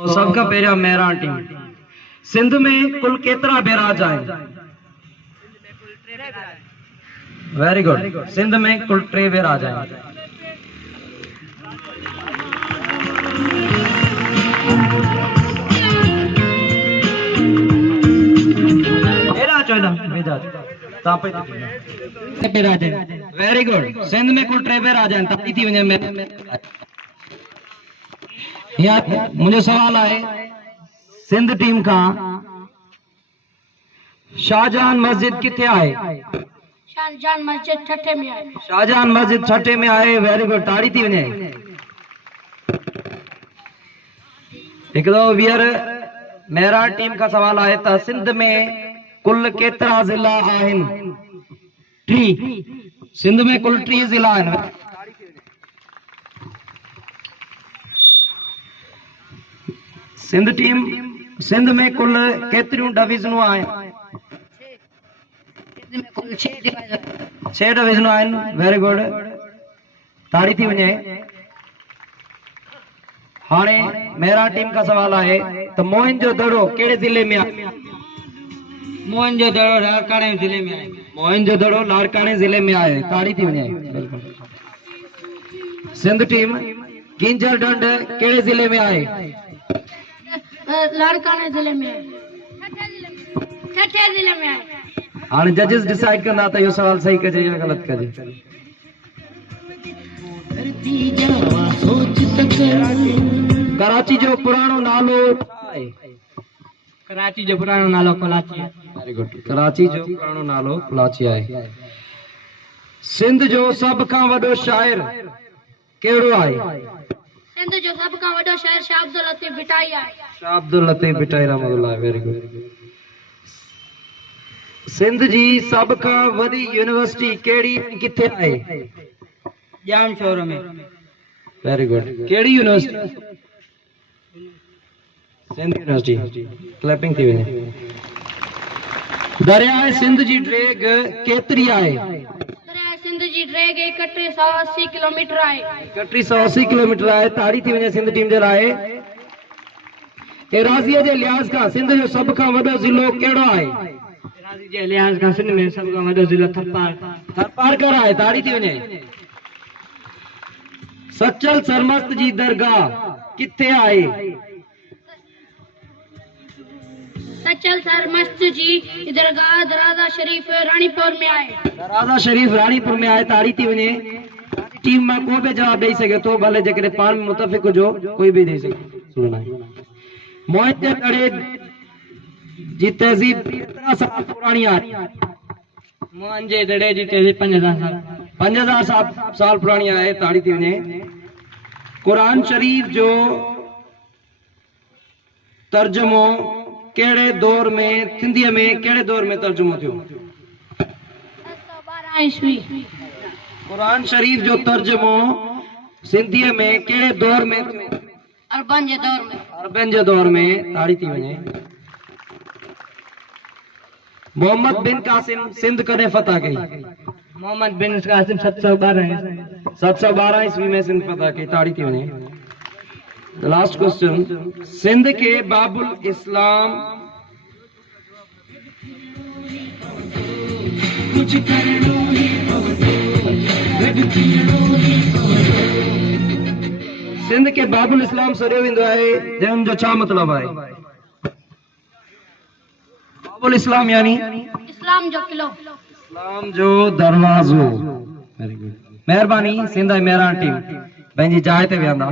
सबका पहिरियां मेहरान टीम। सिंध में कुल केतिरा बैराज आहिनि? Very good. सिंध में कुल 3 बैराज आहिनि। Very good. सिंध में कुल 3 बैराज आहिनि। थी वञे मुझे सवाल है सिंध टीम का शाहजहान मस्जिद किथे है? शाहजहान मस्जिद ठठे में है। शाहजहान मस्जिद ठठे में है। Very good. ताड़ी थी वञे। हिकिड़ो वीर मेहरान टीम का सवाल है त सिंध में कुल केतिरा ज़िला आहिनि? 3। सिंध में कुल 3 ज़िला आहिनि। सिंध टीम सिंध में कुल केतिरियूं डिवीजनूं आहिनि? 6 डिवीजनूं आहिनि। Very good. ताड़ी थी वञे। हाणे मेहरान टीम का सवाल है तो मोहनजोदड़ो कहिड़े जिले में आहे? मोहनजोदड़ो लाड़काने जिले में आहे। मोहनजोदड़ो लाड़काने जिले में आहे। ताड़ी थी वञे। बिल्कुल। सिंध टीम किंजर ढंढ कहिड़े जिले में आहे? लाड़काने जिले में है। ठठे जिले में है। हाणे जजेस डिसाइड कंदा त इहो सवाल सही कजे या गलत कजे। कराची जो पुराणो नालो आहे? कराची जो पुराणो नालो कोलाची आहे। Very good. कराची जो पुराणो नालो कोलाची आहे। सिंध जो सब खां वॾो शाइर कहिड़ो आहे? सिंध जो सब खां वॾो शाइर शाह अब्दुल लतीफ भिटाई आहे। शाह अब्दुल लतीफ भिटाई रहमतुल्लाह। Very good. सिंध जी सब खां वॾी यूनिवर्सिटी कहिड़ी किथे आहे? जाम शोर में। Very good. कहिड़ी यूनिवर्सिटी? सिंध यूनिवर्सिटी। क्लैपिंग थी वञे। दरियाए सिंध जी ड्रेग केतिरी आहे? दरियाए सिंध जी ड्रेग 3180 किलोमीटर आहे। 3180 किलोमीटर आहे। ताड़ी थी वञे सिंध टीम जे लाइ। एराज़ीअ जे लिहाज़ खां सिंध जो सब खां वॾो ज़िलो कहिड़ो आहे? एराज़ी जे लिहाज़ खां सिंध में सब खां वॾो ज़िलो थरपारकर आहे। ताड़ी थी वञे। सचल सरमस्त जी दरगाह किथे आहे? सचल सरमस्त जी दरगाह दराजा शरीफ रानीपुर में आहे। दराजा शरीफ रानीपुर में आहे। ताड़ी थी वञे। टीम में को भी जवाब ॾेई सघे थो भले जेकॾहिं पाण में मुतफ़िक़ हुजो कोई भी ॾेई सघे। मोहनजोदड़ो जी तहज़ीब केतिरा साल पुराणी आहे? मोहनजोदड़ो जी तहज़ीब 5000 साल पुराणी आहे। ताड़ी थी वञे। कुरान शरीफ जो तर्जुमो कहिड़े दौर में सिंधीअ में कहिड़े दौर में तर्जुमो थियो? 712 ईस्वी। कुरान शरीफ जो तर्जुमो सिंधीअ में कहिड़े दौर में थियो? अरबन जे दौर में। अरबन जे दौर में। ताड़ी थी वञे। मोहम्मद बिन कासिम सिंध कॾहिं फतह कई? मोहम्मद बिन कासिम 712 ईस्वी में सिंध फतह कई। ताड़ी थी वञे। Last question. सिंध के बाबुल इस्लाम सिंध के बाबुल इस्लाम सरियो वेंदो आहे जंहिं जो छा मतलब आहे? बाबुल इस्लाम यानी इस्लाम जो किलो। इस्लाम जो दरवाज़ो। Very good. महिरबानी। सिंध मेहरान टीम पंहिंजी जाइ ते विहंदा।